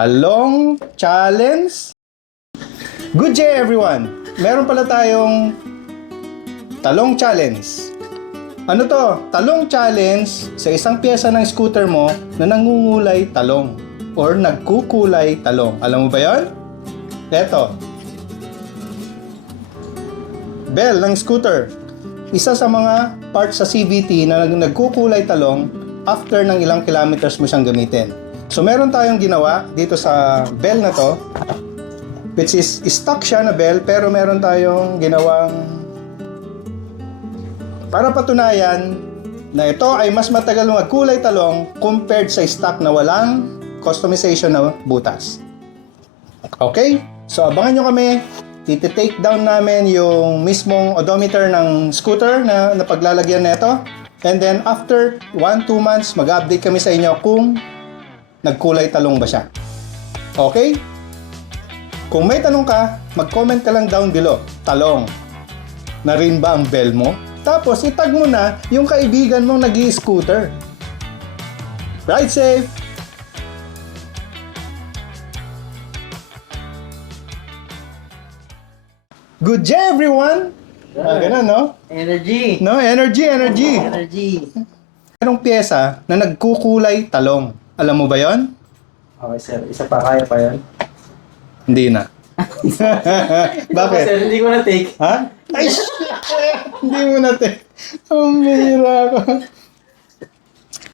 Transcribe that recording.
Talong challenge. Good day everyone! Meron pala tayong talong challenge. Ano to? Talong challenge sa isang pyesa ng scooter mo na nangungulay talong or nagkukulay talong. Alam mo ba yon? Eto. Bell ng scooter. Isa sa mga parts sa CVT na nagkukulay talong after ng ilang kilometers mo siyang gamitin. So meron tayong ginawa dito sa bell na to, which is stock siya na bell, pero meron tayong ginawang para patunayan na ito ay mas matagal magkulay talong compared sa stock na walang customization na butas. Okay? So abangan nyo kami. Iti-take down namin yung mismong odometer ng scooter na napaglalagyan nito. And then after 1-2 months, mag-update kami sa inyo kung nagkulay talong ba siya. Okay? Kung may tanong ka, mag-comment ka lang down below. Talong. Na rin ba ang bell mo? Tapos itag mo na yung kaibigan mong nag-i-scooter. Ride safe! Good day everyone! Ganun, no? Energy! No, energy. Energy! Merong pyesa na nagkukulay talong. Alam mo ba yon? Okay sir, isa pa, kaya pa yan? Hindi na. Bakit? Sir, hindi ko na take. Ha? Ay, shit! Hindi mo na te. Ang bihira ko.